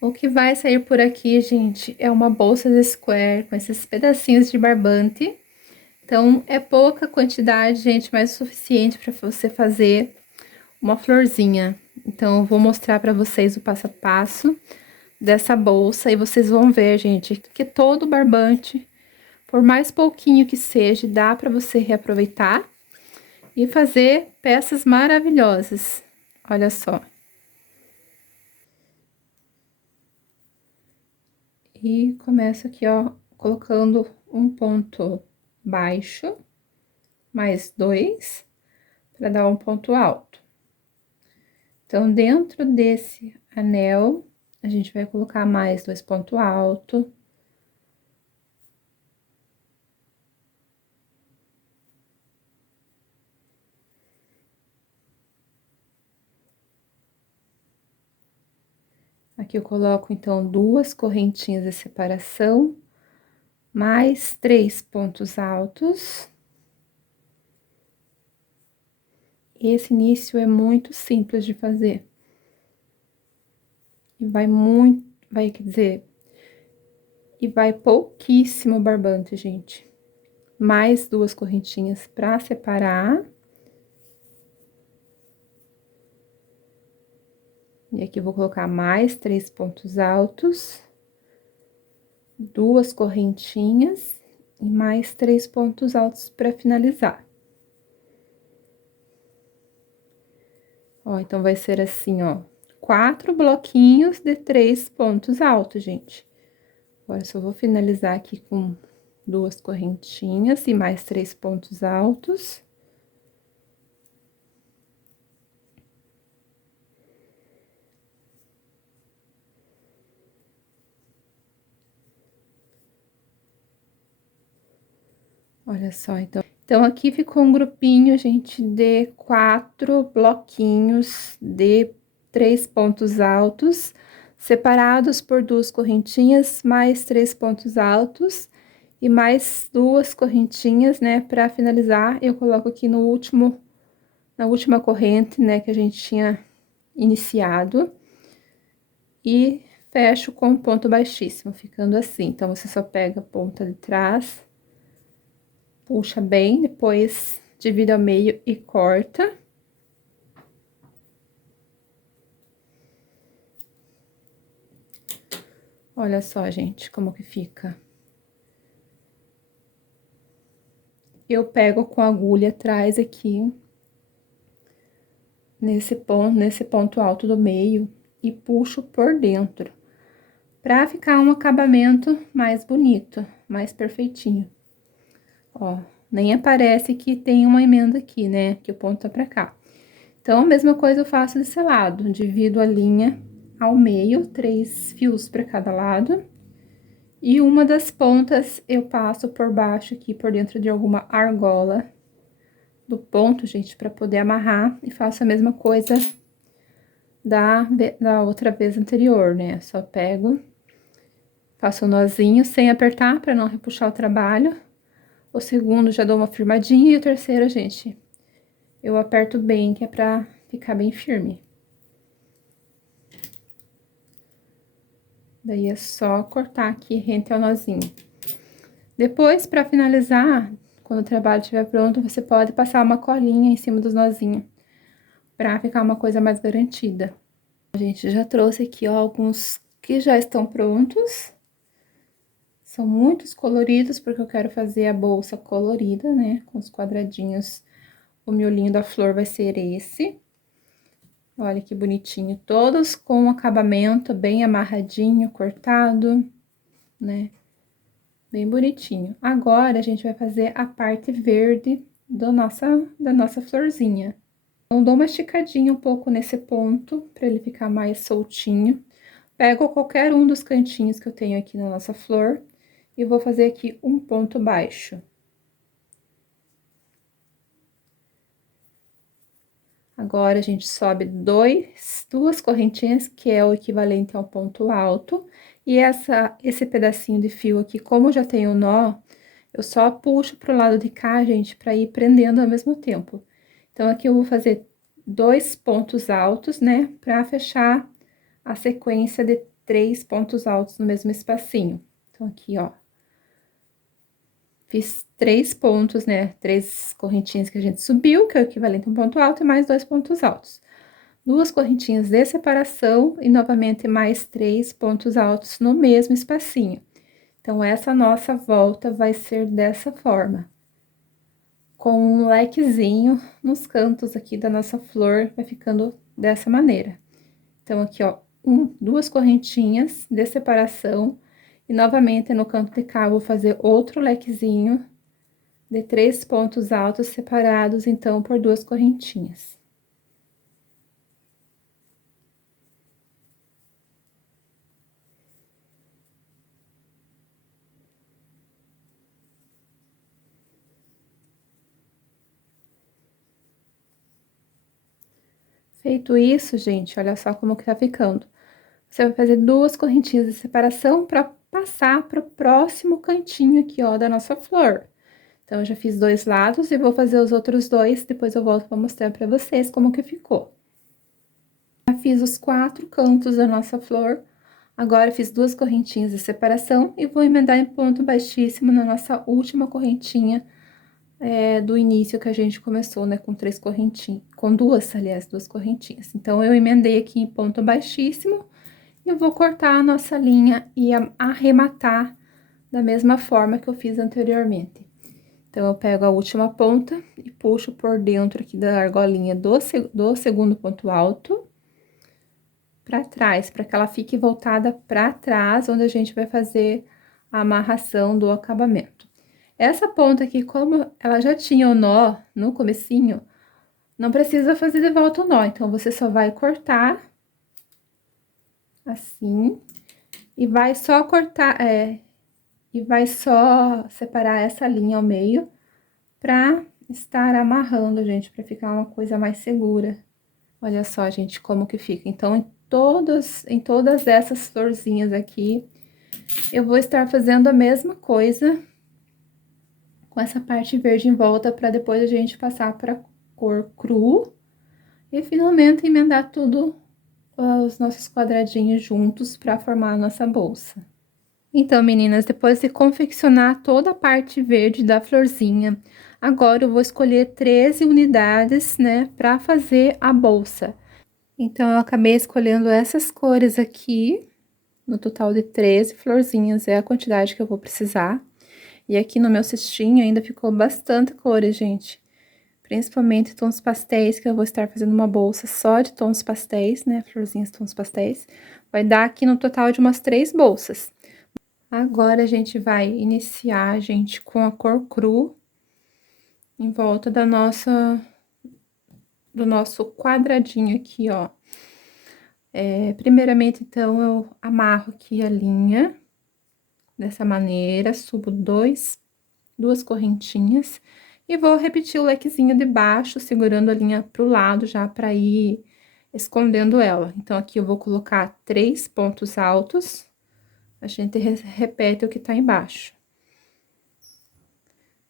O que vai sair por aqui, gente, é uma bolsa de square com esses pedacinhos de barbante. Então, é pouca quantidade, gente, mas o suficiente para você fazer uma florzinha. Então, eu vou mostrar para vocês o passo a passo dessa bolsa e vocês vão ver, gente, que todo barbante, por mais pouquinho que seja, dá para você reaproveitar e fazer peças maravilhosas. Olha só. E começo aqui, ó, colocando um ponto baixo, mais dois, para dar um ponto alto. Então, dentro desse anel, a gente vai colocar mais dois pontos altos. Aqui eu coloco, então, duas correntinhas de separação, mais três pontos altos. Esse início é muito simples de fazer. E quer dizer, e vai pouquíssimo barbante, gente. Mais duas correntinhas para separar. E aqui eu vou colocar mais três pontos altos, duas correntinhas e mais três pontos altos para finalizar. Ó, então vai ser assim, ó, 4 bloquinhos de 3 pontos altos, gente. Agora, só vou finalizar aqui com duas correntinhas e mais 3 pontos altos. Olha só, então. Então, aqui ficou um grupinho, gente, de 4 bloquinhos de 3 pontos altos, separados por duas correntinhas, mais 3 pontos altos e mais duas correntinhas, né, para finalizar. Eu coloco aqui no último, na última corrente, né, que a gente tinha iniciado e fecho com ponto baixíssimo, ficando assim. Então, você só pega a ponta de trás, puxa bem, depois divide ao meio e corta. Olha só, gente, como que fica. Eu pego com a agulha atrás aqui, nesse ponto alto do meio, e puxo por dentro, pra ficar um acabamento mais bonito, mais perfeitinho. Ó, nem aparece que tem uma emenda aqui, né, que o ponto tá pra cá. Então, a mesma coisa eu faço desse lado, divido a linha ao meio, 3 fios para cada lado. E uma das pontas eu passo por baixo aqui, por dentro de alguma argola do ponto, gente, para poder amarrar. E faço a mesma coisa da outra vez anterior, né? Só pego, faço o nozinho sem apertar para não repuxar o trabalho. O segundo já dou uma firmadinha e o terceiro, gente, eu aperto bem, que é pra ficar bem firme. Daí é só cortar aqui rente ao nozinho. Depois, para finalizar, quando o trabalho estiver pronto, você pode passar uma colinha em cima dos nozinhos, para ficar uma coisa mais garantida. A gente já trouxe aqui, ó, alguns que já estão prontos. São muitos coloridos, porque eu quero fazer a bolsa colorida, né, com os quadradinhos. O miolinho da flor vai ser esse. Olha que bonitinho, todos com acabamento bem amarradinho, cortado, né? Bem bonitinho. Agora, a gente vai fazer a parte verde da nossa florzinha. Então, dou uma esticadinha um pouco nesse ponto, para ele ficar mais soltinho. Pego qualquer um dos cantinhos que eu tenho aqui na nossa flor e vou fazer aqui um ponto baixo. Agora, a gente sobe duas correntinhas, que é o equivalente ao ponto alto. E esse pedacinho de fio aqui, como já tem o nó, eu só puxo pro lado de cá, gente, para ir prendendo ao mesmo tempo. Então, aqui eu vou fazer dois pontos altos, né, para fechar a sequência de 3 pontos altos no mesmo espacinho. Então, aqui, ó. Fiz 3 pontos, né? 3 correntinhas que a gente subiu, que é o equivalente a um ponto alto, e mais 2 pontos altos. 2 correntinhas de separação e, novamente, mais 3 pontos altos no mesmo espacinho. Então, essa nossa volta vai ser dessa forma. Com um lequezinho nos cantos aqui da nossa flor, vai ficando dessa maneira. Então, aqui, ó, 2 correntinhas de separação. E, novamente, no canto de cá, vou fazer outro lequezinho de 3 pontos altos separados, então, por 2 correntinhas. Feito isso, gente, olha só como que tá ficando. Você vai fazer 2 correntinhas de separação para passar pro próximo cantinho aqui, ó, da nossa flor. Então, eu já fiz 2 lados e vou fazer os outros 2, depois eu volto para mostrar para vocês como que ficou. Já fiz os 4 cantos da nossa flor, agora fiz 2 correntinhas de separação e vou emendar em ponto baixíssimo na nossa última correntinha do início que a gente começou, né, com 3 correntinhas, com 2, aliás, 2 correntinhas. Então, eu emendei aqui em ponto baixíssimo e eu vou cortar a nossa linha e arrematar da mesma forma que eu fiz anteriormente. Então, eu pego a última ponta e puxo por dentro aqui da argolinha do segundo ponto alto para trás, para que ela fique voltada para trás, onde a gente vai fazer a amarração do acabamento. Essa ponta aqui, como ela já tinha o nó no comecinho, não precisa fazer de volta o nó, então, você só vai cortar assim, e vai só cortar, e vai só separar essa linha ao meio pra estar amarrando, gente, pra ficar uma coisa mais segura. Olha só, gente, como que fica. Então, em todas essas florzinhas aqui, eu vou estar fazendo a mesma coisa com essa parte verde em volta, pra depois a gente passar pra cor cru e finalmente emendar tudo, os nossos quadradinhos juntos pra formar a nossa bolsa. Então, meninas, depois de confeccionar toda a parte verde da florzinha, agora eu vou escolher 13 unidades, né, para fazer a bolsa. Então, eu acabei escolhendo essas cores aqui, no total de 13 florzinhas, é a quantidade que eu vou precisar. E aqui no meu cestinho ainda ficou bastante cores, gente. Principalmente tons pastéis, que eu vou estar fazendo uma bolsa só de tons pastéis, né, florzinhas tons pastéis. Vai dar aqui no total de umas 3 bolsas. Agora, a gente vai iniciar, gente, com a cor cru em volta do nosso quadradinho aqui, ó. Primeiramente, então, eu amarro aqui a linha, dessa maneira, subo duas correntinhas, e vou repetir o lequezinho de baixo, segurando a linha pro lado já pra ir escondendo ela. Então, aqui eu vou colocar 3 pontos altos. A gente repete o que tá embaixo.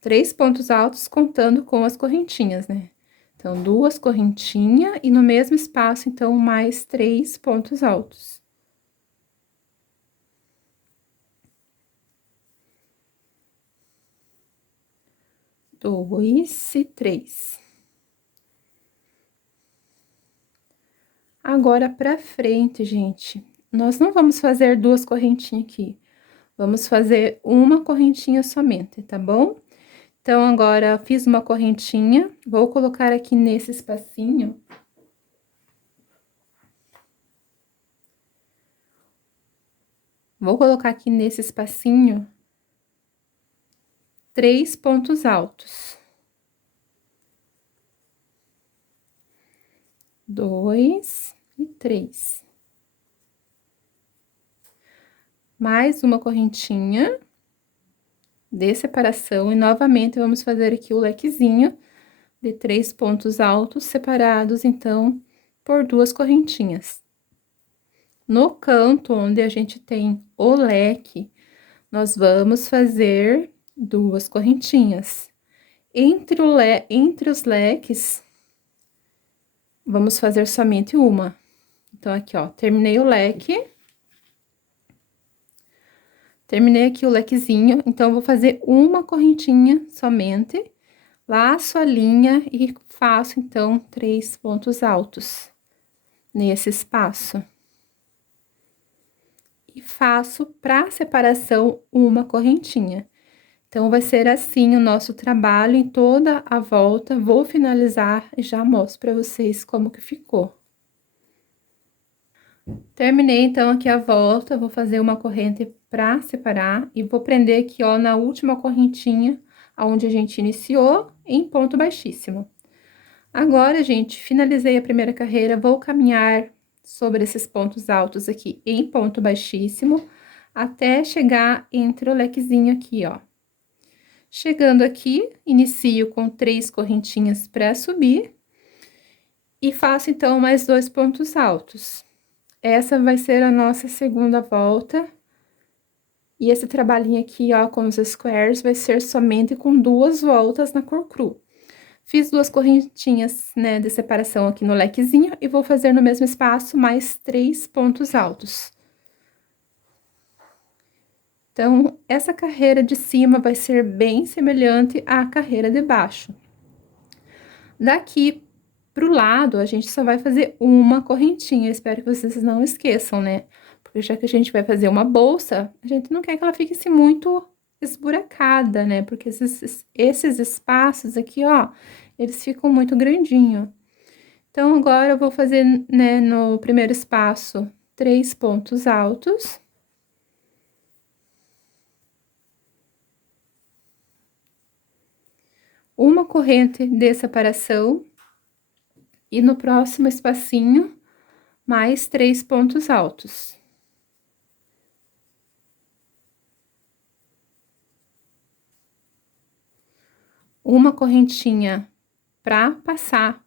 3 pontos altos contando com as correntinhas, né? Então, 2 correntinhas e no mesmo espaço, então, mais 3 pontos altos. Dois e 3. Agora, pra frente, gente, nós não vamos fazer 2 correntinhas aqui. Vamos fazer uma correntinha somente, tá bom? Então, agora, fiz uma correntinha, vou colocar aqui nesse espacinho. Vou colocar aqui nesse espacinho 3 pontos altos. 2 e 3. Mais uma correntinha de separação, e novamente vamos fazer aqui o lequezinho de 3 pontos altos separados, então, por 2 correntinhas. No canto onde a gente tem o leque, nós vamos fazer 2 correntinhas. Entre os leques, vamos fazer somente uma. Então, aqui, ó, terminei o leque. Terminei aqui o lequezinho, então, eu vou fazer uma correntinha somente, laço a linha e faço, então, 3 pontos altos nesse espaço. E faço pra separação uma correntinha. Então, vai ser assim o nosso trabalho em toda a volta. Vou finalizar e já mostro pra vocês como que ficou. Terminei, então, aqui a volta, vou fazer uma corrente pra separar e vou prender aqui, ó, na última correntinha, aonde a gente iniciou, em ponto baixíssimo. Agora, gente, finalizei a primeira carreira, vou caminhar sobre esses pontos altos aqui em ponto baixíssimo, até chegar entre o lequezinho aqui, ó. Chegando aqui, inicio com 3 correntinhas pra subir e faço, então, mais 2 pontos altos. Essa vai ser a nossa segunda volta. E esse trabalhinho aqui, ó, com os squares, vai ser somente com 2 voltas na cor cru. Fiz 2 correntinhas, né, de separação aqui no lequezinho e vou fazer no mesmo espaço mais 3 pontos altos. Então, essa carreira de cima vai ser bem semelhante à carreira de baixo. Daqui pro lado, a gente só vai fazer uma correntinha, espero que vocês não esqueçam, né? Porque já que a gente vai fazer uma bolsa, a gente não quer que ela fique assim muito esburacada, né? Porque esses espaços aqui, ó, eles ficam muito grandinho. Então, agora eu vou fazer, né, no primeiro espaço, 3 pontos altos. Uma corrente de separação. E no próximo espacinho, mais 3 pontos altos. Uma correntinha pra passar,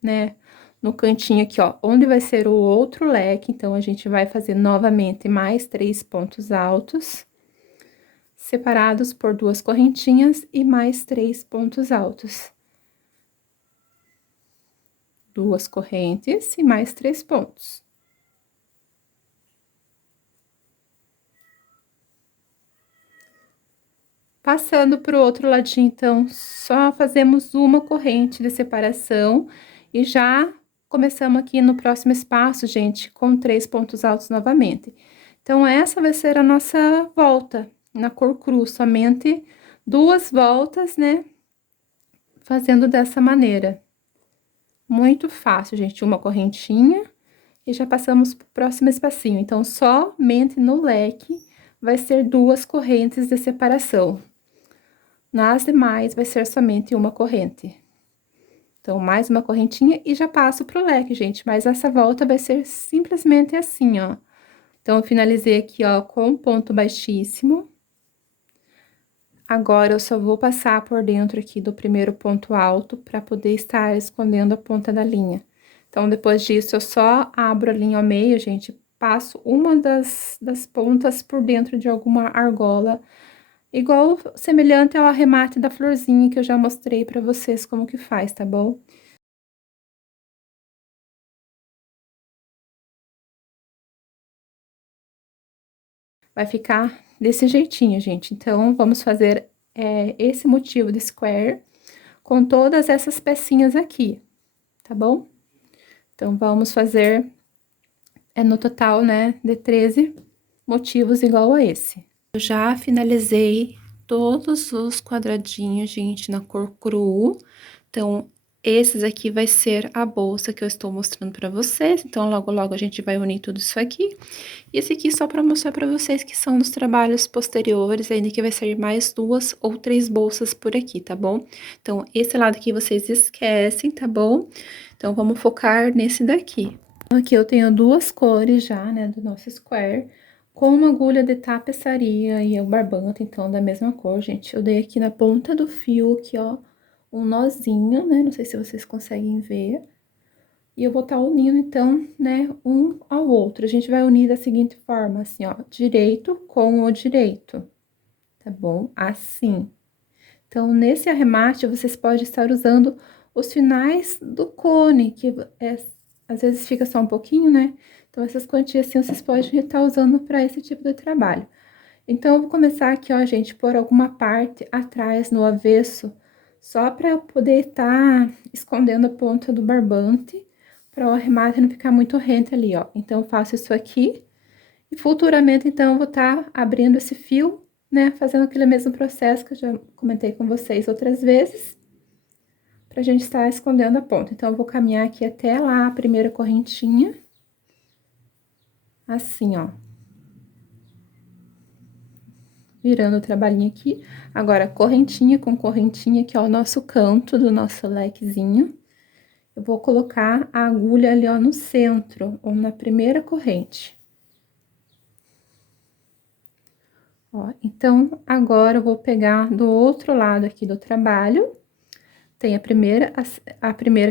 né, no cantinho aqui, ó, onde vai ser o outro leque. Então, a gente vai fazer novamente mais 3 pontos altos, separados por 2 correntinhas e mais 3 pontos altos. 2 correntes e mais 3 pontos. Passando pro outro ladinho, então, só fazemos uma corrente de separação e já começamos aqui no próximo espaço, gente, com 3 pontos altos novamente. Então, essa vai ser a nossa volta na cor cru, somente 2 voltas, né? Fazendo dessa maneira. Muito fácil, gente, uma correntinha e já passamos pro próximo espacinho. Então, somente no leque vai ser 2 correntes de separação. Nas demais, vai ser somente uma corrente. Então, mais uma correntinha e já passo pro leque, gente. Mas essa volta vai ser simplesmente assim, ó. Então, eu finalizei aqui, ó, com ponto baixíssimo. Agora, eu só vou passar por dentro aqui do primeiro ponto alto para poder estar escondendo a ponta da linha. Então, depois disso, eu só abro a linha ao meio, gente, passo uma das pontas por dentro de alguma argola, igual, semelhante ao arremate da florzinha que eu já mostrei pra vocês como que faz, tá bom? Vai ficar desse jeitinho, gente. Então, vamos fazer esse motivo de square com todas essas pecinhas aqui, tá bom? Então, vamos fazer, no total, né, de 13 motivos igual a esse. Eu já finalizei todos os quadradinhos, gente, na cor cru. Então, esses aqui vai ser a bolsa que eu estou mostrando pra vocês. Então, logo, logo a gente vai unir tudo isso aqui. E esse aqui só pra mostrar pra vocês que são dos trabalhos posteriores, ainda que vai ser mais 2 ou 3 bolsas por aqui, tá bom? Então, esse lado aqui vocês esquecem, tá bom? Então, vamos focar nesse daqui. Aqui eu tenho 2 cores já, né, do nosso square, com uma agulha de tapeçaria e o barbante, então, da mesma cor, gente. Eu dei aqui na ponta do fio, aqui, ó, um nozinho, né, não sei se vocês conseguem ver. E eu vou estar unindo, então, né, um ao outro. A gente vai unir da seguinte forma, assim, ó, direito com o direito, tá bom? Assim. Então, nesse arremate, vocês podem estar usando os finais do cone, que às vezes fica só um pouquinho, né? Então, essas quantias assim, vocês podem estar usando para esse tipo de trabalho. Então, eu vou começar aqui, ó, gente, por alguma parte atrás, no avesso, só pra eu poder tá escondendo a ponta do barbante, para o arremate não ficar muito rente ali, ó. Então, eu faço isso aqui, e futuramente, então, eu vou tá abrindo esse fio, né, fazendo aquele mesmo processo que eu já comentei com vocês outras vezes, pra gente estar escondendo a ponta. Então, eu vou caminhar aqui até lá a primeira correntinha, assim, ó. Virando o trabalhinho aqui. Agora, correntinha com correntinha, que é o nosso canto do nosso lequezinho. Eu vou colocar a agulha ali, ó, no centro, ou na primeira corrente. Ó, então, agora eu vou pegar do outro lado aqui do trabalho. Tem a primeira,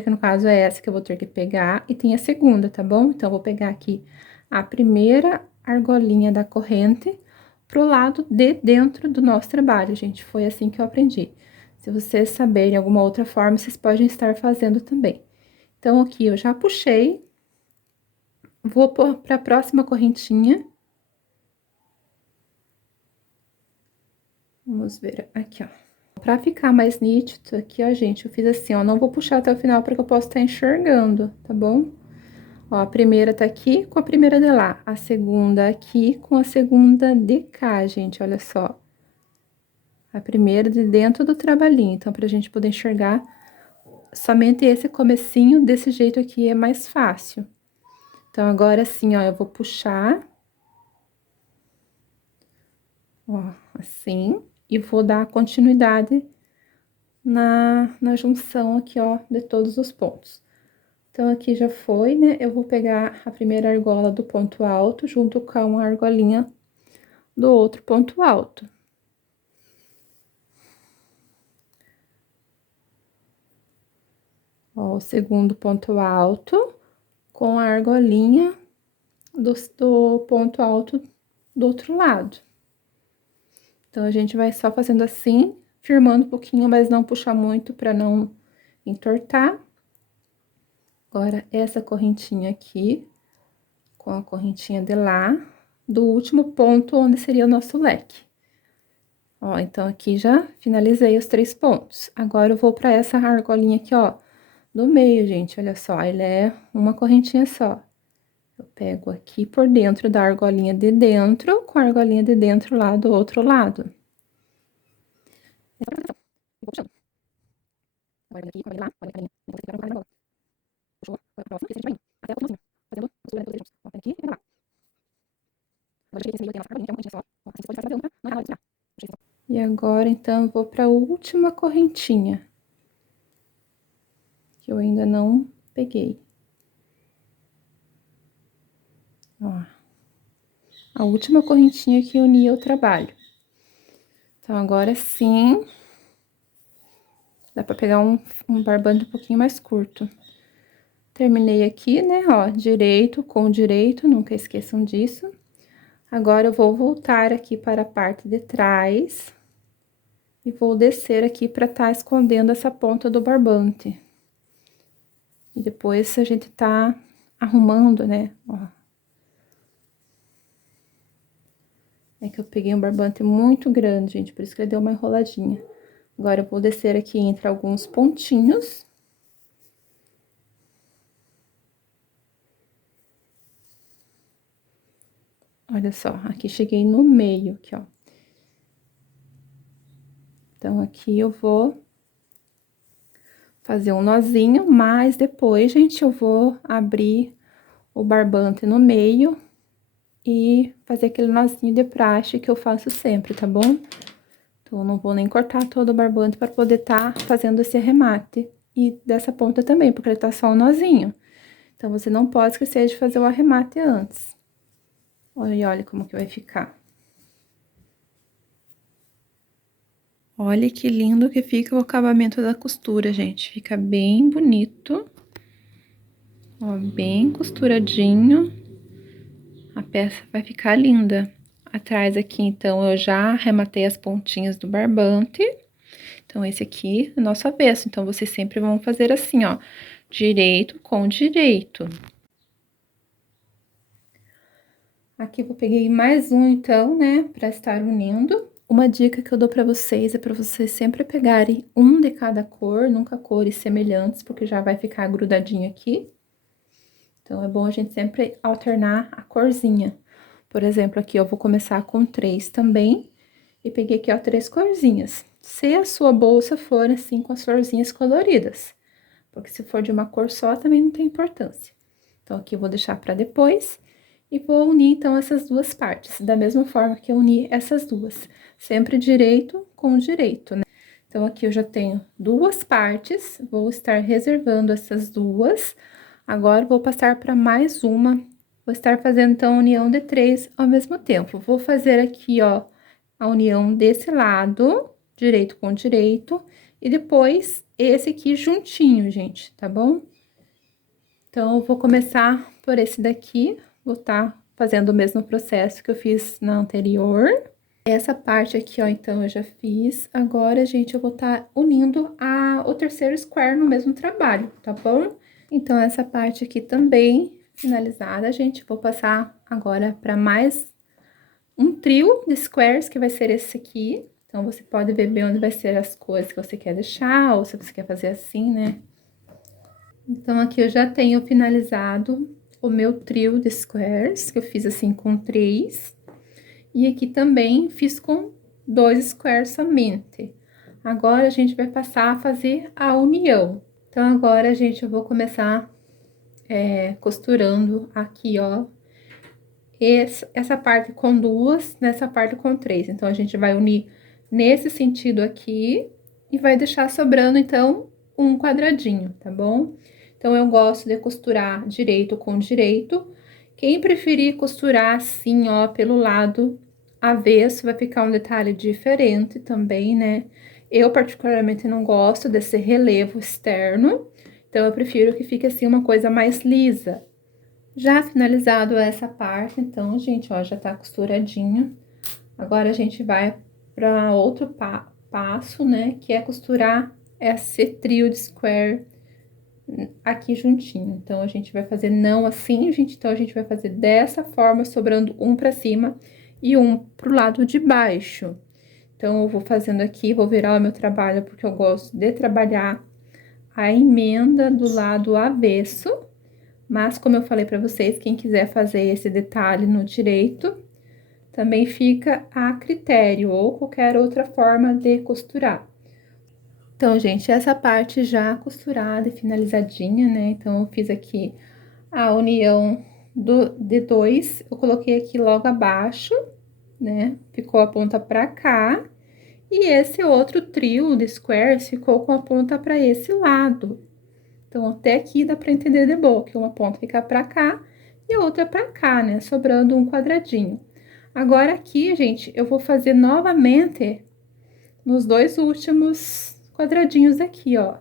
que no caso é essa que eu vou ter que pegar, e tem a segunda, tá bom? Então, eu vou pegar aqui a primeira argolinha da corrente pro lado de dentro do nosso trabalho, gente. Foi assim que eu aprendi. Se vocês saberem alguma outra forma, vocês podem estar fazendo também. Então, aqui eu já puxei, vou pôr pra próxima correntinha. Vamos ver aqui, ó. Pra ficar mais nítido aqui, ó, gente, eu fiz assim, ó, não vou puxar até o final porque eu posso estar enxergando, tá bom? Ó, a primeira tá aqui com a primeira de lá, a segunda aqui com a segunda de cá, gente, olha só. A primeira de dentro do trabalhinho, então, pra gente poder enxergar, somente esse comecinho desse jeito aqui é mais fácil. Então, agora sim, ó, eu vou puxar. Ó, assim, e vou dar continuidade na junção aqui, ó, de todos os pontos. Então, aqui já foi, né? Eu vou pegar a primeira argola do ponto alto, junto com a argolinha do outro ponto alto. Ó, o segundo ponto alto, com a argolinha do ponto alto do outro lado. Então, a gente vai só fazendo assim, firmando um pouquinho, mas não puxar muito para não entortar. Agora, essa correntinha aqui, com a correntinha de lá, do último ponto onde seria o nosso leque. Ó, então, aqui já finalizei os 3 pontos. Agora, eu vou pra essa argolinha aqui, ó, do meio, gente, olha só, ele é uma correntinha só. Eu pego aqui por dentro da argolinha de dentro, com a argolinha de dentro lá do outro lado. Vou puxando. Agora, aqui, olha lá, olha a carinha. Depois você vai na argola. Puxou, vai pra próxima, e a gente vai indo, até o finalzinho, fazendo costura dentro deles juntos. Ó, aqui e lá. Agora, cheguei nesse meio, tem a nossa argolinha, que é uma correntinha só. Ó, assim você pode fazer uma, não é na hora de tirar. E agora, então, eu vou pra última correntinha. Que eu ainda não peguei. Ó. A última correntinha que unia o trabalho. Então, agora sim, dá pra pegar um barbante um pouquinho mais curto. Terminei aqui, né, ó, direito com direito, nunca esqueçam disso. Agora, eu vou voltar aqui para a parte de trás. E vou descer aqui pra tá escondendo essa ponta do barbante. E depois a gente tá arrumando, né, ó. É que eu peguei um barbante muito grande, gente, por isso que ele deu uma enroladinha. Agora, eu vou descer aqui entre alguns pontinhos. Olha só, aqui cheguei no meio, aqui, ó. Então, aqui eu vou fazer um nozinho, mas depois, gente, eu vou abrir o barbante no meio e fazer aquele nozinho de praxe que eu faço sempre, tá bom? Então, eu não vou nem cortar todo o barbante para poder tá fazendo esse arremate. E dessa ponta também, porque ele tá só um nozinho. Então, você não pode esquecer de fazer o arremate antes. Olha como que vai ficar. Olha que lindo que fica o acabamento da costura, gente. Fica bem bonito. Ó, bem costuradinho. A peça vai ficar linda. Atrás aqui, então, eu já arrematei as pontinhas do barbante. Então, esse aqui é o nosso avesso. Então, vocês sempre vão fazer assim, ó, direito com direito. Aqui eu peguei mais um, então, né, pra estar unindo. Uma dica que eu dou pra vocês é pra vocês sempre pegarem um de cada cor, nunca cores semelhantes, porque já vai ficar grudadinho aqui. Então, é bom a gente sempre alternar a corzinha. Por exemplo, aqui eu vou começar com 3 também, e peguei aqui, ó, 3 corzinhas. Se a sua bolsa for assim, com as florzinhas coloridas, porque se for de uma cor só, também não tem importância. Então, aqui eu vou deixar pra depois, e vou unir, então, essas duas partes, da mesma forma que eu uni essas duas. Sempre direito com direito, né? Então, aqui eu já tenho duas partes, vou estar reservando essas duas. Agora, vou passar para mais uma, vou estar fazendo, então, a união de 3 ao mesmo tempo. Vou fazer aqui, ó, a união desse lado, direito com direito, e depois esse aqui juntinho, gente, tá bom? Então, eu vou começar por esse daqui, vou estar fazendo o mesmo processo que eu fiz na anterior. Essa parte aqui, ó, então, eu já fiz. Agora, gente, eu vou estar unindo o terceiro square no mesmo trabalho, tá bom? Então, essa parte aqui também finalizada, gente, vou passar agora para mais um trio de squares, que vai ser esse aqui. Então, você pode ver bem onde vai ser as cores que você quer deixar, ou se você quer fazer assim, né? Então, aqui eu já tenho finalizado o meu trio de squares, que eu fiz assim com 3. E aqui também fiz com 2 squares somente. Agora, a gente vai passar a fazer a união. Então, agora, gente, eu vou começar costurando aqui, ó, essa parte com 2, nessa parte com 3. Então, a gente vai unir nesse sentido aqui e vai deixar sobrando, então, um quadradinho, tá bom? Então, eu gosto de costurar direito com direito. Quem preferir costurar assim, ó, pelo lado avesso, vai ficar um detalhe diferente também, né? Eu, particularmente, não gosto desse relevo externo, então, eu prefiro que fique assim, uma coisa mais lisa. Já finalizado essa parte, então, gente, ó, já tá costuradinho. Agora, a gente vai para outro passo, né, que é costurar esse trio de square aqui juntinho. Então, a gente vai fazer não assim, gente, então, a gente vai fazer dessa forma, sobrando um pra cima e um pro lado de baixo. Então, eu vou fazendo aqui, vou virar o meu trabalho, porque eu gosto de trabalhar a emenda do lado avesso. Mas, como eu falei pra vocês, quem quiser fazer esse detalhe no direito, também fica a critério, ou qualquer outra forma de costurar. Então, gente, essa parte já costurada e finalizadinha, né? Então, eu fiz aqui a união de 2, eu coloquei aqui logo abaixo, né? Ficou a ponta pra cá. E esse outro trio de squares ficou com a ponta pra esse lado. Então, até aqui dá pra entender de boa, que uma ponta fica pra cá e a outra pra cá, né? Sobrando um quadradinho. Agora, aqui, gente, eu vou fazer novamente nos 2 últimos quadradinhos aqui, ó.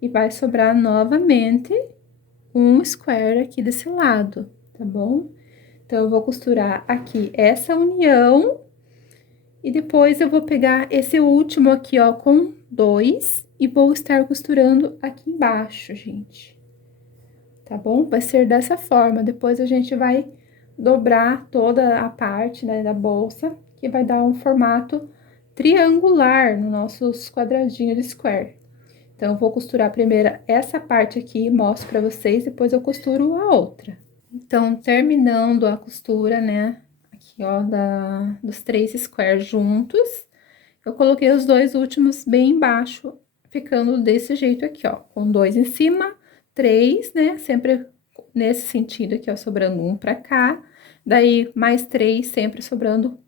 E vai sobrar novamente um square aqui desse lado, tá bom? Então, eu vou costurar aqui essa união e depois eu vou pegar esse último aqui, ó, com 2 e vou estar costurando aqui embaixo, gente. Tá bom? Vai ser dessa forma. Depois a gente vai dobrar toda a parte, né, da bolsa, que vai dar um formato triangular no nossos quadradinhos de square. Então, eu vou costurar primeiro essa parte aqui, mostro pra vocês, depois eu costuro a outra. Então, terminando a costura, né, aqui, ó, dos 3 squares juntos, eu coloquei os 2 últimos bem embaixo, ficando desse jeito aqui, ó, com 2 em cima, 3, né, sempre nesse sentido aqui, ó, sobrando um pra cá, daí mais 3, sempre sobrando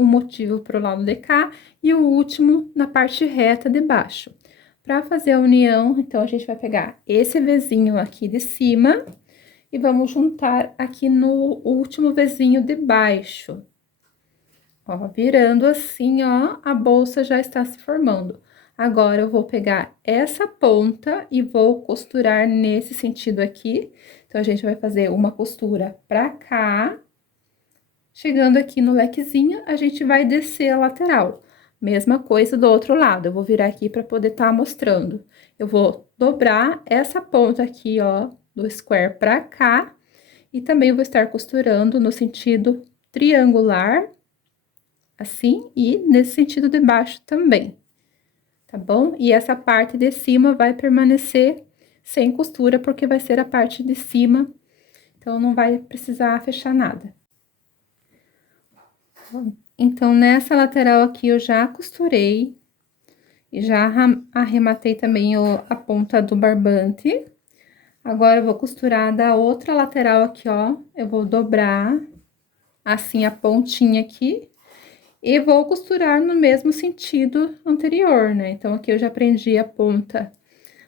um motivo pro lado de cá, e o último na parte reta de baixo. Pra fazer a união, então, a gente vai pegar esse Vzinho aqui de cima e vamos juntar aqui no último Vzinho de baixo. Ó, virando assim, ó, a bolsa já está se formando. Agora, eu vou pegar essa ponta e vou costurar nesse sentido aqui. Então, a gente vai fazer uma costura pra cá. Chegando aqui no lequezinho, a gente vai descer a lateral. Mesma coisa do outro lado, eu vou virar aqui pra poder tá mostrando. Eu vou dobrar essa ponta aqui, ó, do square pra cá. E também eu vou estar costurando no sentido triangular, assim, e nesse sentido de baixo também, tá bom? E essa parte de cima vai permanecer sem costura, porque vai ser a parte de cima, então não vai precisar fechar nada. Então, nessa lateral aqui eu já costurei e já arrematei também a ponta do barbante. Agora, eu vou costurar da outra lateral aqui, ó. Eu vou dobrar assim a pontinha aqui e vou costurar no mesmo sentido anterior, né? Então, aqui eu já prendi a ponta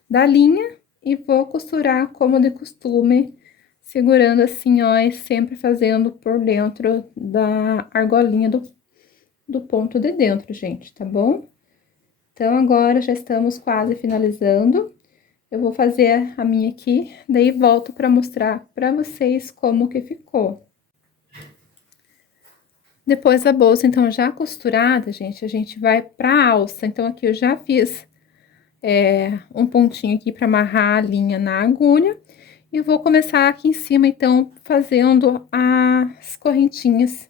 da linha e vou costurar como de costume, segurando assim, ó, e sempre fazendo por dentro da argolinha do ponto de dentro, gente, tá bom? Então, agora já estamos quase finalizando. Eu vou fazer a minha aqui, daí volto para mostrar para vocês como que ficou. Depois da bolsa, então, já costurada, gente, a gente vai pra alça. Então, aqui eu já fiz um pontinho aqui para amarrar a linha na agulha. E vou começar aqui em cima, então, fazendo as correntinhas,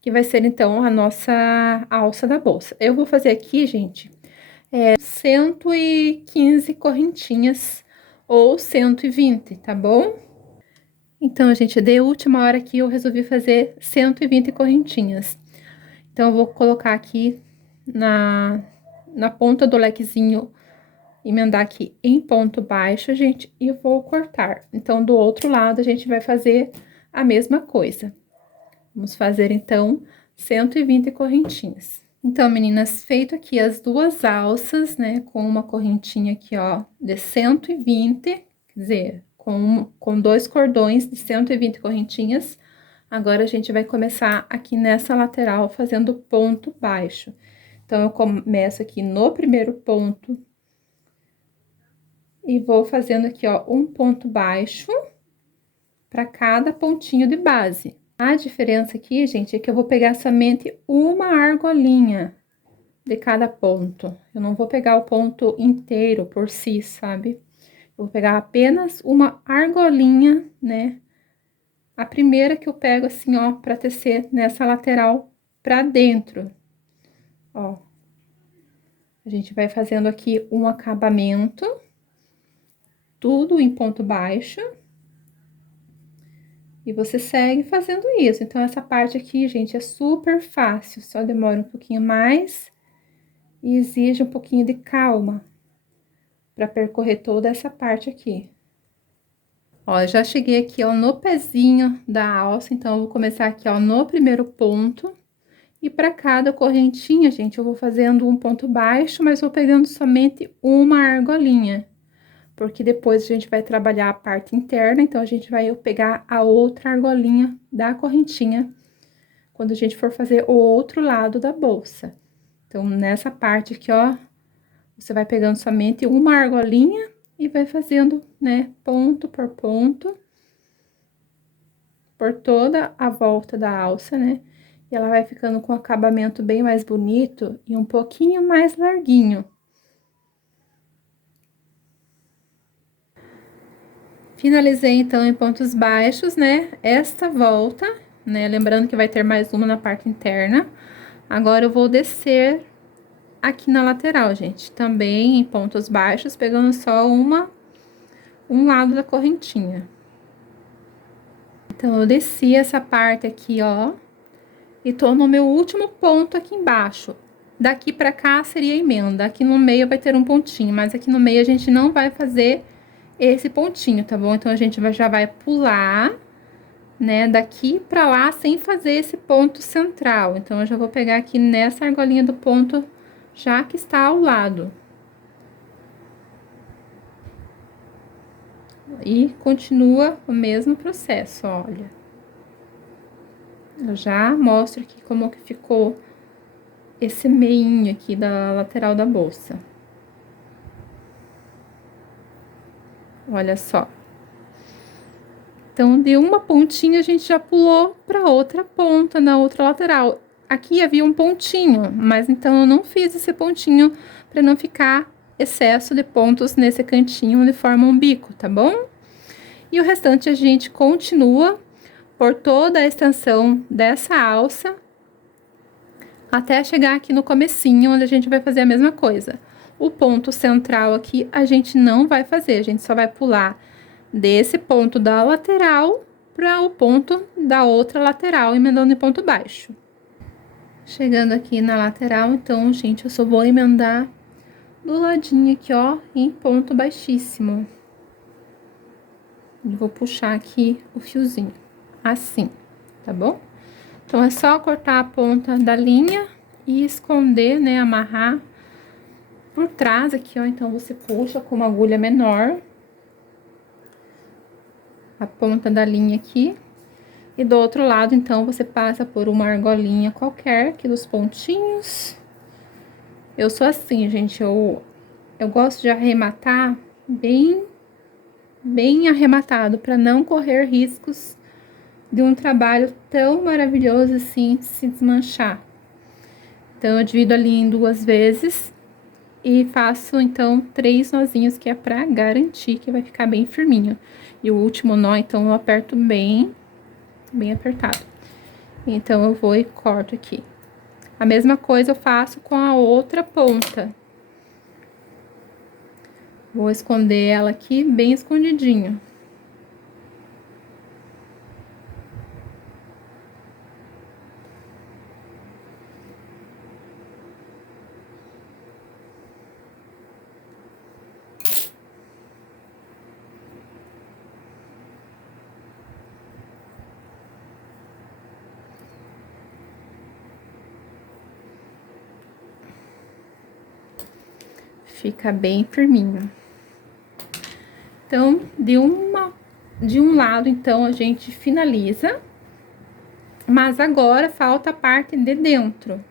que vai ser, então, a nossa alça da bolsa. Eu vou fazer aqui, gente, 115 correntinhas ou 120, tá bom? Então, gente, de última hora aqui eu resolvi fazer 120 correntinhas. Então, eu vou colocar aqui na ponta do lequezinho, emendar aqui em ponto baixo, gente, e vou cortar. Então, do outro lado, a gente vai fazer a mesma coisa. Vamos fazer, então, 120 correntinhas. Então, meninas, feito aqui as duas alças, né, com uma correntinha aqui, ó, de 120, quer dizer, com 2 cordões de 120 correntinhas, agora a gente vai começar aqui nessa lateral fazendo ponto baixo. Então, eu começo aqui no primeiro ponto e vou fazendo aqui, ó, um ponto baixo para cada pontinho de base. A diferença aqui, gente, é que eu vou pegar somente uma argolinha de cada ponto. Eu não vou pegar o ponto inteiro por si, sabe? Eu vou pegar apenas uma argolinha, né? A primeira que eu pego assim, ó, pra tecer nessa lateral pra dentro. Ó. A gente vai fazendo aqui um acabamento, tudo em ponto baixo. E você segue fazendo isso. Então, essa parte aqui, gente, é super fácil, só demora um pouquinho mais e exige um pouquinho de calma para percorrer toda essa parte aqui. Ó, já cheguei aqui, ó, no pezinho da alça, então, eu vou começar aqui, ó, no primeiro ponto. E para cada correntinha, gente, eu vou fazendo um ponto baixo, mas vou pegando somente uma argolinha. Porque depois a gente vai trabalhar a parte interna, então, a gente vai pegar a outra argolinha da correntinha quando a gente for fazer o outro lado da bolsa. Então, nessa parte aqui, ó, você vai pegando somente uma argolinha e vai fazendo, né, ponto por ponto, por toda a volta da alça, né? E ela vai ficando com um acabamento bem mais bonito e um pouquinho mais larguinho. Finalizei, então, em pontos baixos, né, esta volta, né, lembrando que vai ter mais uma na parte interna. Agora, eu vou descer aqui na lateral, gente, também em pontos baixos, pegando só um lado da correntinha. Então, eu desci essa parte aqui, ó, e tô no meu último ponto aqui embaixo. Daqui pra cá seria a emenda, aqui no meio vai ter um pontinho, mas aqui no meio a gente não vai fazer esse pontinho, tá bom? Então, a gente já vai pular, né, daqui pra lá sem fazer esse ponto central. Então, eu já vou pegar aqui nessa argolinha do ponto já que está ao lado. E continua o mesmo processo, olha. Eu já mostro aqui como que ficou esse meinho aqui da lateral da bolsa. Olha só. Então, de uma pontinha, a gente já pulou para outra ponta, na outra lateral. Aqui havia um pontinho, mas então eu não fiz esse pontinho para não ficar excesso de pontos nesse cantinho onde forma um bico, tá bom? E o restante a gente continua por toda a extensão dessa alça, até chegar aqui no comecinho, onde a gente vai fazer a mesma coisa. O ponto central aqui, a gente não vai fazer, a gente só vai pular desse ponto da lateral para o ponto da outra lateral, emendando em ponto baixo. Chegando aqui na lateral, então, gente, eu só vou emendar do ladinho aqui, ó, em ponto baixíssimo. E vou puxar aqui o fiozinho, assim, tá bom? Então, é só cortar a ponta da linha e esconder, né, amarrar por trás aqui, ó. Então, você puxa com uma agulha menor a ponta da linha aqui. E do outro lado, então, você passa por uma argolinha qualquer aqui dos pontinhos. Eu sou assim, gente, eu gosto de arrematar bem arrematado, para não correr riscos de um trabalho tão maravilhoso assim se desmanchar. Então, eu divido ali em 2 vezes e faço, então, 3 nozinhos, que é pra garantir que vai ficar bem firminho. E o último nó, então, eu aperto bem apertado. Então, eu vou e corto aqui. A mesma coisa eu faço com a outra ponta. Vou esconder ela aqui bem escondidinho. Fica bem firminho. Então, de um lado, então, a gente finaliza. Mas agora, falta a parte de dentro.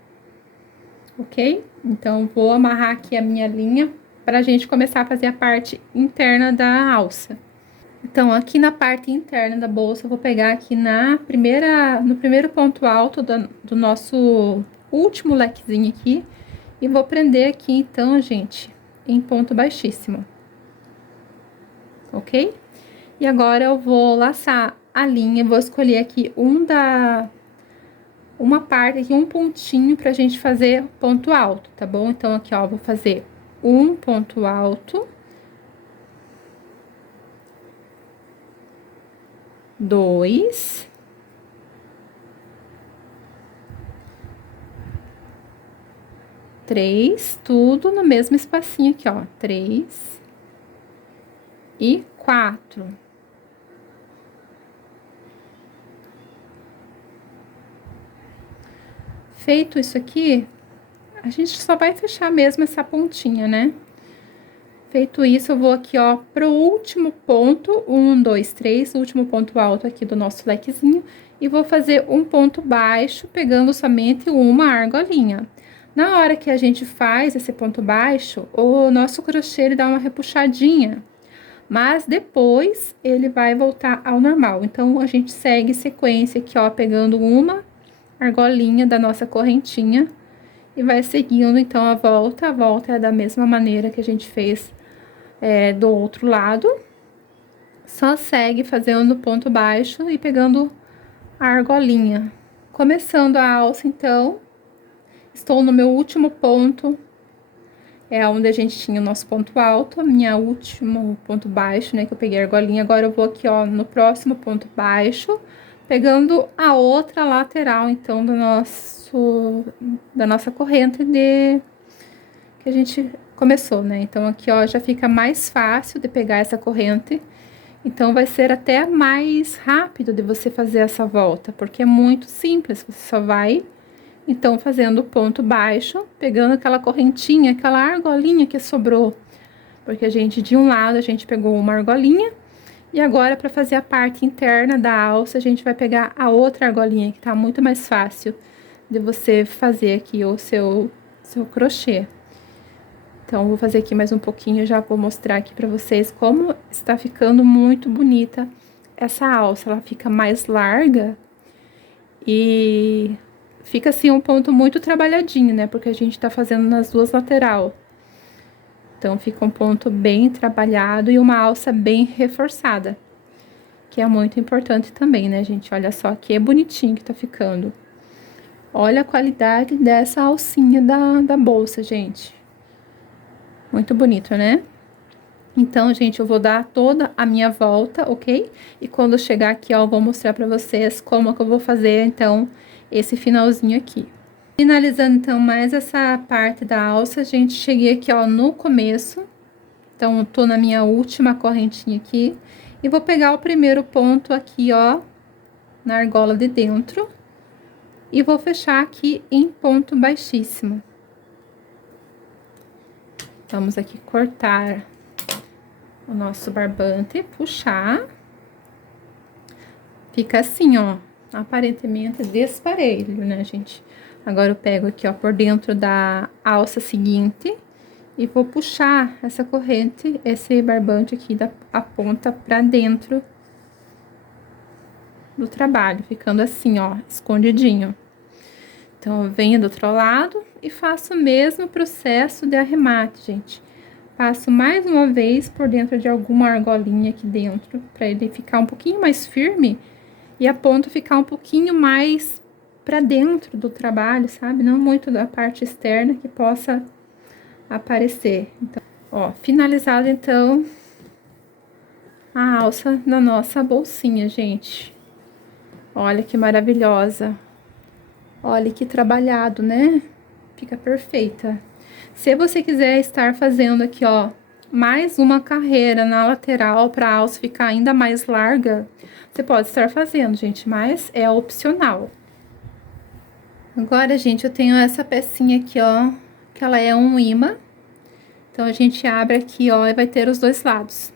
Ok? Então, vou amarrar aqui a minha linha pra gente começar a fazer a parte interna da alça. Então, aqui na parte interna da bolsa, eu vou pegar aqui no primeiro ponto alto do nosso último lequezinho aqui. E vou prender aqui, então, gente, em ponto baixíssimo. Ok? E agora, eu vou laçar a linha, vou escolher aqui uma parte aqui, um pontinho pra gente fazer ponto alto, tá bom? Então, aqui, ó, vou fazer um ponto alto. 2. 3, tudo no mesmo espacinho aqui, ó. 3 e 4. Feito isso aqui, a gente só vai fechar mesmo essa pontinha, né? Feito isso, eu vou aqui, ó, pro último ponto, 1, 2, 3, último ponto alto aqui do nosso lequezinho, e vou fazer um ponto baixo, pegando somente uma argolinha. Na hora que a gente faz esse ponto baixo, o nosso crochê, ele dá uma repuxadinha, mas depois ele vai voltar ao normal. Então, a gente segue sequência aqui, ó, pegando uma argolinha da nossa correntinha e vai seguindo, então, a volta é da mesma maneira que a gente fez do outro lado. Só segue fazendo ponto baixo e pegando a argolinha. Começando a alça, então, estou no meu último ponto, é onde a gente tinha o nosso ponto alto, minha último ponto baixo, né, que eu peguei a argolinha. Agora, eu vou aqui, ó, no próximo ponto baixo, pegando a outra lateral, então, da nossa corrente que a gente começou, né? Então, aqui, ó, já fica mais fácil de pegar essa corrente. Então, vai ser até mais rápido de você fazer essa volta, porque é muito simples. Você só vai, então, fazendo ponto baixo, pegando aquela correntinha, aquela argolinha que sobrou. Porque de um lado, a gente pegou uma argolinha. E agora, para fazer a parte interna da alça, a gente vai pegar a outra argolinha, que tá muito mais fácil de você fazer aqui o seu crochê. Então, vou fazer aqui mais um pouquinho, já vou mostrar aqui pra vocês como está ficando muito bonita essa alça. Ela fica mais larga e fica assim um ponto muito trabalhadinho, né? Porque a gente tá fazendo nas duas lateral. Então, fica um ponto bem trabalhado e uma alça bem reforçada. que é muito importante também, né, gente? Olha só que bonitinho que tá ficando. Olha a qualidade dessa alcinha da bolsa, gente. Muito bonito, né? Então, gente, eu vou dar toda a minha volta, ok? E quando eu chegar aqui, ó, eu vou mostrar pra vocês como que eu vou fazer, então, esse finalzinho aqui. Finalizando, então, mais essa parte da alça, gente, cheguei aqui, ó, no começo. Então, eu tô na minha última correntinha aqui. E vou pegar o primeiro ponto aqui, ó, na argola de dentro. E vou fechar aqui em ponto baixíssimo. Vamos aqui cortar o nosso barbante, puxar. Fica assim, ó, aparentemente desparelho, né, gente? Agora eu pego aqui, ó, por dentro da alça seguinte e vou puxar essa corrente, esse barbante aqui da a ponta pra dentro do trabalho, ficando assim, ó, escondidinho. Então, eu venho do outro lado e faço o mesmo processo de arremate, gente. Passo mais uma vez por dentro de alguma argolinha aqui dentro, para ele ficar um pouquinho mais firme e a ponta ficar um pouquinho mais para dentro do trabalho, sabe? Não muito da parte externa que possa aparecer. Então, ó, finalizado então a alça da nossa bolsinha, gente. Olha que maravilhosa. Olha que trabalhado, né? Fica perfeita. Se você quiser estar fazendo aqui, ó, mais uma carreira na lateral para a alça ficar ainda mais larga, você pode estar fazendo, gente, mas é opcional. Agora, gente, eu tenho essa pecinha aqui, ó, que ela é um imã. Então, a gente abre aqui, ó, e vai ter os dois lados.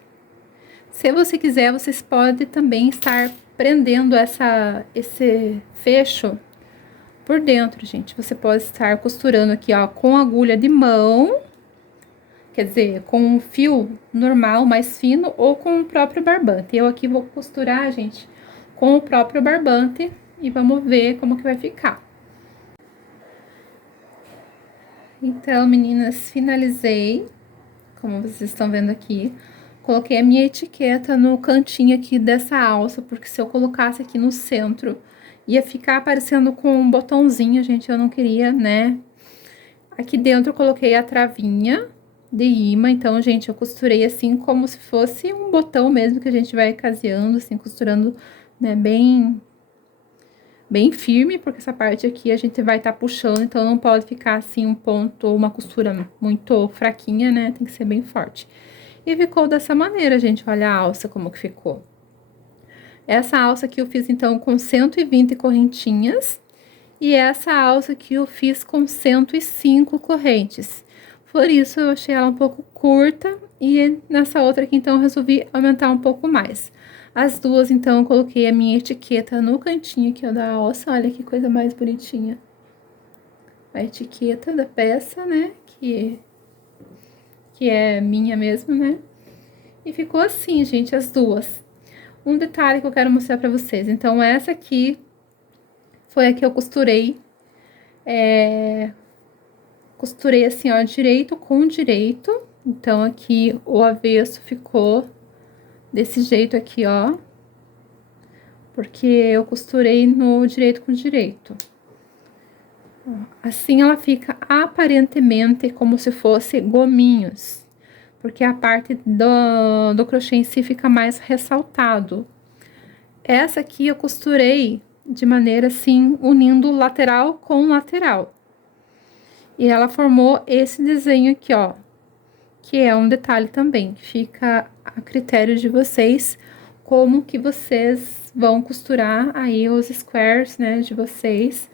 Se você quiser, vocês podem também estar prendendo esse fecho por dentro, gente. Você pode estar costurando aqui, ó, com agulha de mão, quer dizer, com um fio normal, mais fino, ou com o próprio barbante. Eu aqui vou costurar, gente, com o próprio barbante e vamos ver como que vai ficar. Então, meninas, finalizei, como vocês estão vendo aqui. Coloquei a minha etiqueta no cantinho aqui dessa alça, porque se eu colocasse aqui no centro, ia ficar aparecendo com um botãozinho, gente, eu não queria, né? Aqui dentro eu coloquei a travinha de imã, então, gente, eu costurei assim como se fosse um botão mesmo que a gente vai caseando, assim, costurando, né, bem firme, porque essa parte aqui a gente vai estar puxando, então não pode ficar assim um ponto, uma costura muito fraquinha, né, tem que ser bem forte. E ficou dessa maneira, gente, olha a alça como que ficou. Essa alça aqui eu fiz, então, com 120 correntinhas, e essa alça aqui eu fiz com 105 correntes. Por isso, eu achei ela um pouco curta, e nessa outra aqui, então, eu resolvi aumentar um pouco mais. As duas, então, eu coloquei a minha etiqueta no cantinho aqui, ó, da alça. Olha que coisa mais bonitinha. A etiqueta da peça, né, que é minha mesmo, né? E ficou assim, gente, as duas. Um detalhe que eu quero mostrar pra vocês. Então, essa aqui foi a que eu costurei. Costurei assim, ó, direito com direito. Então, aqui o avesso ficou desse jeito aqui, ó. Porque eu costurei no direito com direito. Assim, ela fica aparentemente como se fosse gominhos. Porque a parte do crochê em si fica mais ressaltado. Essa aqui eu costurei de maneira assim, unindo lateral com lateral. E ela formou esse desenho aqui, ó, que é um detalhe também. Fica a critério de vocês, como que vocês vão costurar aí os squares, né, de vocês,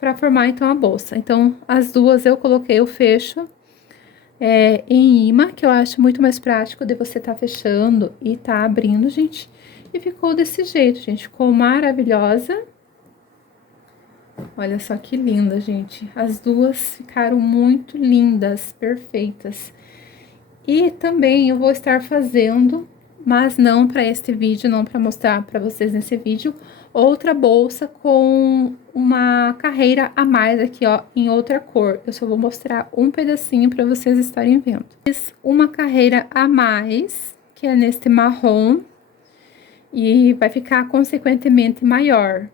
para formar, então, a bolsa. Então, as duas eu coloquei o fecho em imã, que eu acho muito mais prático de você tá fechando e tá abrindo, gente. E ficou desse jeito, gente. Ficou maravilhosa. Olha só que linda, gente. As duas ficaram muito lindas, perfeitas. E também eu vou estar fazendo, mas não para este vídeo, não para mostrar para vocês nesse vídeo, outra bolsa com uma carreira a mais aqui, ó, em outra cor. Eu só vou mostrar um pedacinho para vocês estarem vendo. Fiz uma carreira a mais, que é neste marrom. e vai ficar consequentemente maior.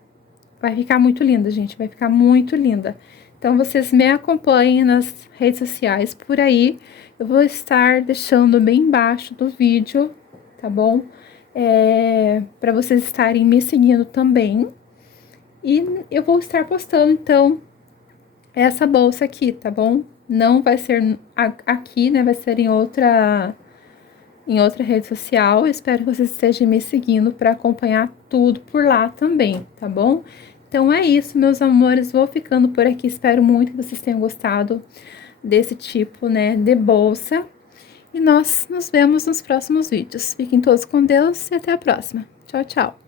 Vai ficar muito linda, gente, vai ficar muito linda. Então, vocês me acompanhem nas redes sociais por aí. Eu vou estar deixando bem embaixo do vídeo, tá bom? Para vocês estarem me seguindo também. E eu vou estar postando, então, essa bolsa aqui, tá bom? Não vai ser aqui, né? Vai ser em outra rede social. Eu espero que vocês estejam me seguindo para acompanhar tudo por lá também, tá bom? Então é isso, meus amores. Vou ficando por aqui. Espero muito que vocês tenham gostado desse tipo, né, de bolsa. E nós nos vemos nos próximos vídeos. Fiquem todos com Deus e até a próxima. Tchau, tchau.